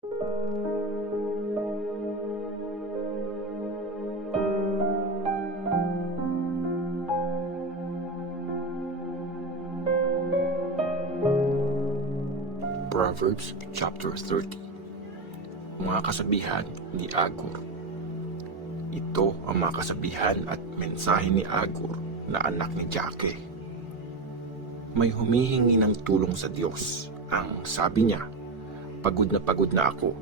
Proverbs chapter 30. Mga kasabihan ni Agur. Ito ang mga kasabihan at mensahe ni Agur na anak ni Jake. May humihingi ng tulong sa Diyos. Ang sabi niya, pagod na ako.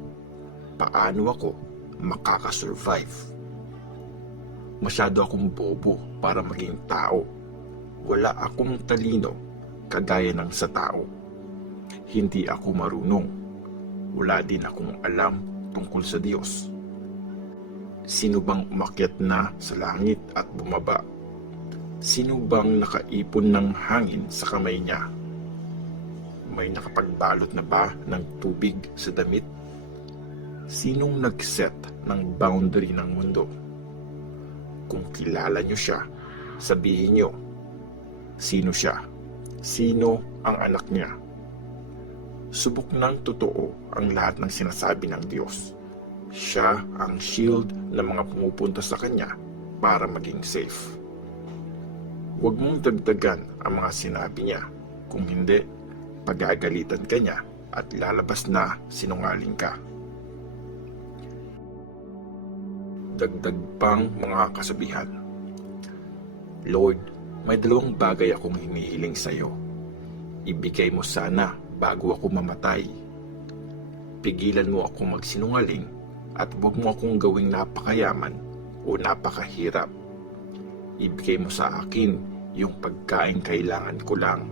Paano ako makakasurvive? Masyado akong bobo para maging tao. Wala akong talino kagaya ng sa tao. Hindi ako marunong. Wala din akong alam tungkol sa Diyos. Sino bang umakyat na sa langit at bumaba? Sino bang nakaipon ng hangin sa kamay niya? May nakapagbalot na ba ng tubig sa damit? Sinong nag-set ng boundary ng mundo? Kung kilala niyo siya, sabihin niyo, sino siya? Sino ang anak niya? Subok ng totoo ang lahat ng sinasabi ng Diyos. Siya ang shield ng mga pumupunta sa Kanya para maging safe. Huwag mong dagdagan ang mga sinabi niya. Kung hindi, pagagalitan ka niya at lalabas na sinungaling ka. Dagdag pang mga kasabihan. Lord, may 2 bagay akong hinihiling sa iyo. Ibigay mo sana bago ako mamatay. Pigilan mo akong magsinungaling at huwag mo akong gawing napakayaman o napakahirap. Ibigay mo sa akin yung pagkain kailangan ko lang.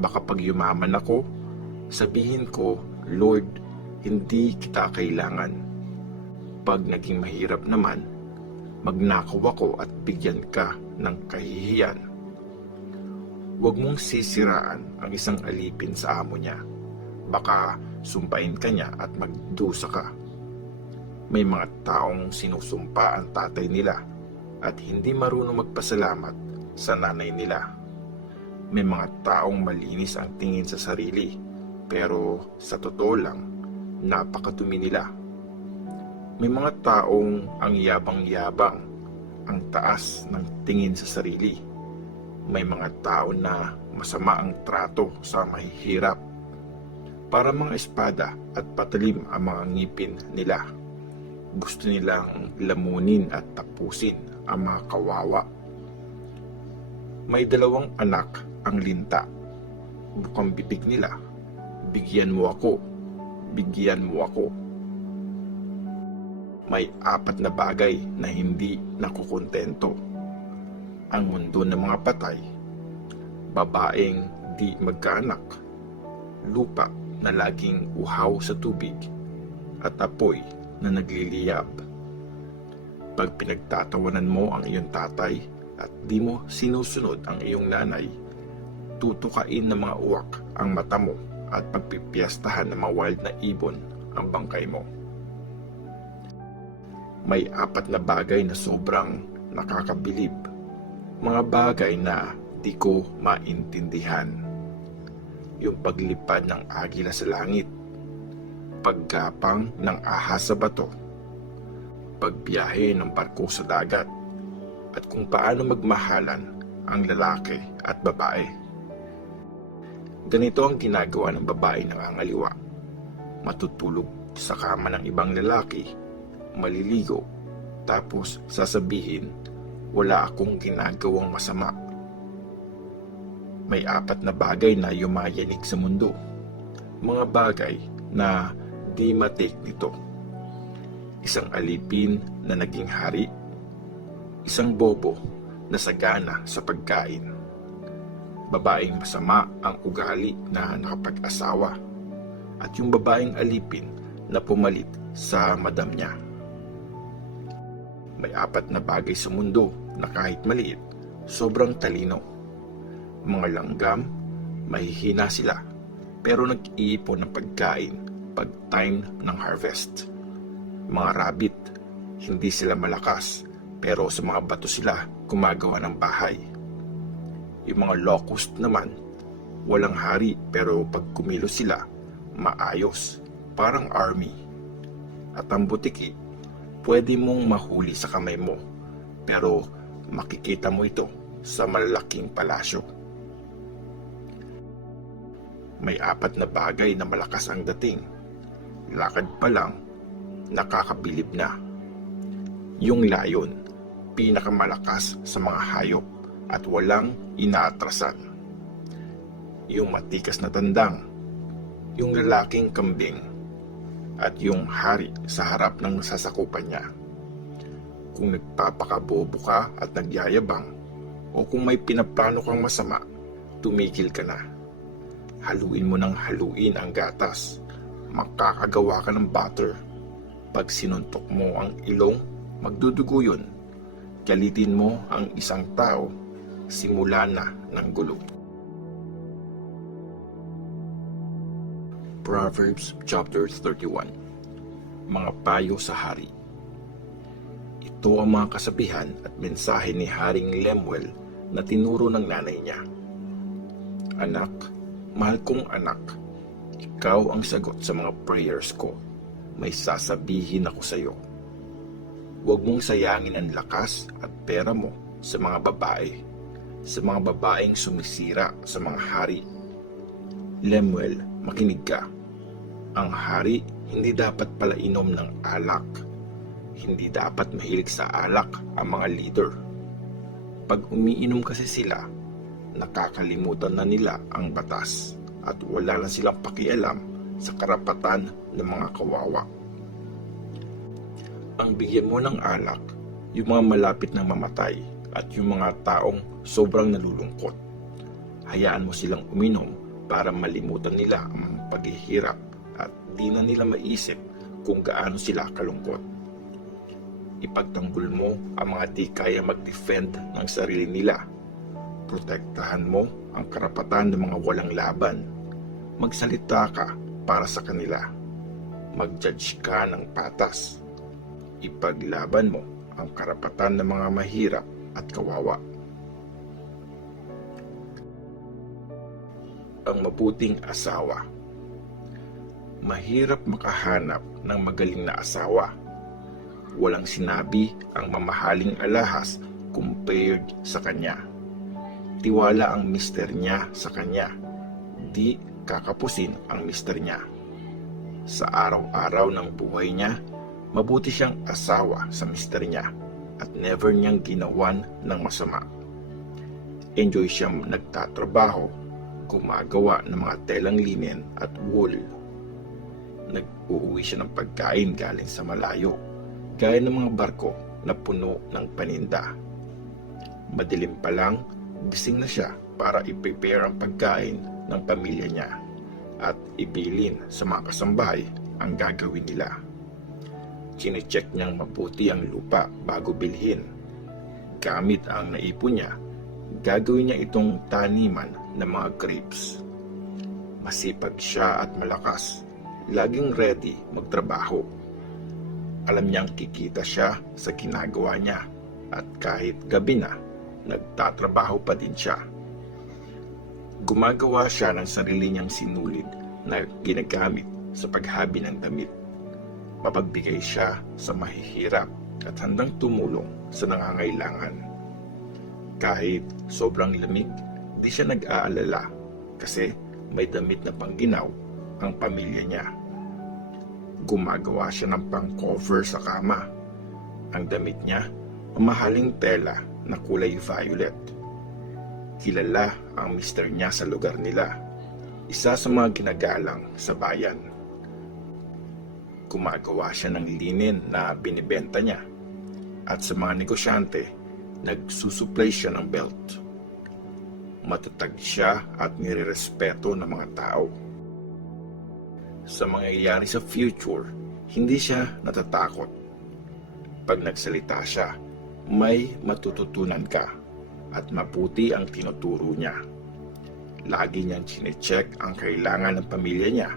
Baka pag yumaman ako, sabihin ko, Lord, hindi kita kailangan. Pag naging mahirap naman, magnakaw ako at bigyan ka ng kahihiyan. Huwag mong sisiraan ang isang alipin sa amo niya. Baka sumpain ka niya at magdusa ka. May mga taong sinusumpa ang tatay nila at hindi marunong magpasalamat sa nanay nila. May mga taong malinis ang tingin sa sarili, pero sa totoo lang, napakadumi nila. May mga taong ang yabang-yabang, ang taas ng tingin sa sarili. May mga tao na masama ang trato sa mahihirap. Para mga espada at patalim ang mga ngipin nila. Gusto nilang lamunin at tapusin ang mga kawawa. May 2 anak ang linta. Bukang bibig nila. Bigyan mo ako. Bigyan mo ako. May 4 na bagay na hindi nakukontento. Ang mundo ng mga patay, babaeng di magkaanak, lupa na laging uhaw sa tubig, at apoy na nagliliyab. Pag pinagtatawanan mo ang iyong tatay at di mo sinusunod ang iyong nanay, tutukain ng mga uwak ang mata mo at pagpipiyastahan ng mga wild na ibon ang bangkay mo. May 4 na bagay na sobrang nakakabilib. Mga bagay na di ko maintindihan. Yung paglipad ng agila sa langit, paggapang ng ahas sa bato, pagbiyahe ng barko sa dagat, at kung paano magmahalan ang lalaki at babae. Ganito ang ginagawa ng babae nangangaliwa. Matutulog sa kama ng ibang lalaki, maliligo, tapos sasabihin, wala akong ginagawang masama. May 4 na bagay na yumayanig sa mundo. Mga bagay na di matik nito. Isang alipin na naging hari. Isang bobo na sagana sa pagkain. Babaeng masama ang ugali na nakapag-asawa. At yung babaeng alipin na pumalit sa madam niya. May 4 na bagay sa mundo na kahit maliit, sobrang talino. Mga langgam, mahihina sila, pero nag-iipon ng pagkain pag time ng harvest. Mga rabbit, hindi sila malakas, pero sa mga bato sila gumagawa ng bahay. Yung mga locust naman, walang hari, pero pag kumilos sila, maayos. parang army. At ang butiki, pwede mong mahuli sa kamay mo, pero makikita mo ito sa malalaking palasyo. May 4 na bagay na malakas ang dating. Lakad pa lang, nakakabilib na. Yung layon, pinakamalakas sa mga hayop at walang inaatrasan. Yung matikas na tandang, yung lalaking kambing, at yung hari sa harap ng sasakupan niya. Kung nagpapakabobo ka at nagyayabang, o kung may pinaplano kang masama, tumigil ka na. Haluin mo ng haluin ang gatas, makakagawa ka ng butter. Pag sinuntok mo ang ilong, magdudugo yun. Galitin mo ang isang tao, simula na ng gulo. Proverbs chapter 31. Mga payo sa hari. Ito ang mga kasabihan at mensahe ni Haring Lemuel na tinuro ng nanay niya. Anak, mahal kong anak, ikaw ang sagot sa mga prayers ko. May sasabihin ako sa iyo. Huwag mong sayangin ang lakas at pera mo sa mga babae, sa mga babaeng sumisira sa mga hari. Lemuel, makinig ka. Ang hari hindi dapat palainom ng alak. Hindi dapat mahilig sa alak ang mga leader. Pag umiinom kasi sila, nakakalimutan na nila ang batas at wala na silang pakialam sa karapatan ng mga kawawa. Ang bigyan mo ng alak, yung mga malapit na mamatay at yung mga taong sobrang nalulungkot. Hayaan mo silang uminom para malimutan nila ang paghihirap at di na nila maisip kung gaano sila kalungkot. Ipagtanggol mo ang mga di kaya mag-defend ng sarili nila. Protektahan mo ang karapatan ng mga walang laban. Magsalita ka para sa kanila. Mag-judge ka ng patas. Ipaglaban mo ang karapatan ng mga mahirap at kawawa. Ang mabuting asawa. Mahirap makahanap ng magaling na asawa. Walang sinabi ang mamahaling alahas compared sa kanya. Tiwala ang mister niya sa kanya. Di kakapusin ang mister niya. Sa araw-araw ng buhay niya, mabuti siyang asawa sa mister niya at never niyang ginawan ng masama. Enjoy siyang nagtatrabaho, gumagawa ng mga telang linen at wool. Nag-uuwi siya ng pagkain galing sa malayo, gaya ng mga barko na puno ng paninda. Madilim pa lang, gising na siya para i-prepare ang pagkain ng pamilya niya at ibilin sa mga kasambahay ang gagawin nila. Chine-check niyang mabuti ang lupa bago bilhin. Gamit ang naipon niya, gagawin niya itong taniman ng mga grapes. Masipag siya at malakas, laging ready magtrabaho. Alam niyang kikita siya sa ginagawa niya at kahit gabi na, nagtatrabaho pa din siya. Gumagawa siya ng sarili niyang sinulid na ginagamit sa paghabi ng damit. Mapagbigay siya sa mahihirap at handang tumulong sa nangangailangan. Kahit sobrang lamig, di siya nag-aalala kasi may damit na pangginaw ang pamilya niya. Gumagawa siya ng pang-cover sa kama. Ang damit niya, mamahaling tela na kulay violet. Kilala ang mister niya sa lugar nila. Isa sa mga ginagalang sa bayan. Gumagawa siya ng linen na binibenta niya. At sa mga negosyante, nagsusupply siya ng belt. Matatag siya at nirerespeto ng mga tao. Sa mangyayari sa future, hindi siya natatakot. Pag nagsalita siya, may matututunan ka at mabuti ang tinuturo niya. Lagi niyang chinecheck ang kailangan ng pamilya niya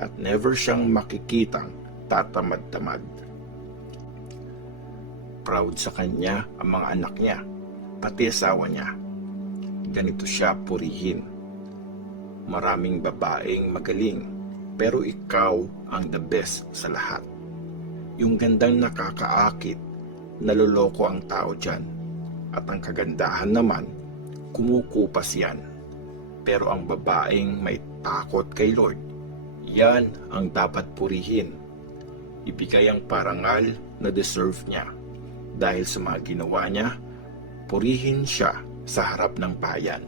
at never siyang makikitang tatamad-tamad. Proud sa kanya ang mga anak niya, pati asawa niya. Ganito siya purihin. Maraming babaeng magaling, pero ikaw ang the best sa lahat. Yung gandang nakakaakit, naloloko ang tao dyan. At ang kagandahan naman, kumukupas yan. Pero ang babaeng may takot kay Lord, yan ang dapat purihin. Ibigay ang parangal na deserve niya. Dahil sa mga ginawa niya, purihin siya sa harap ng bayan.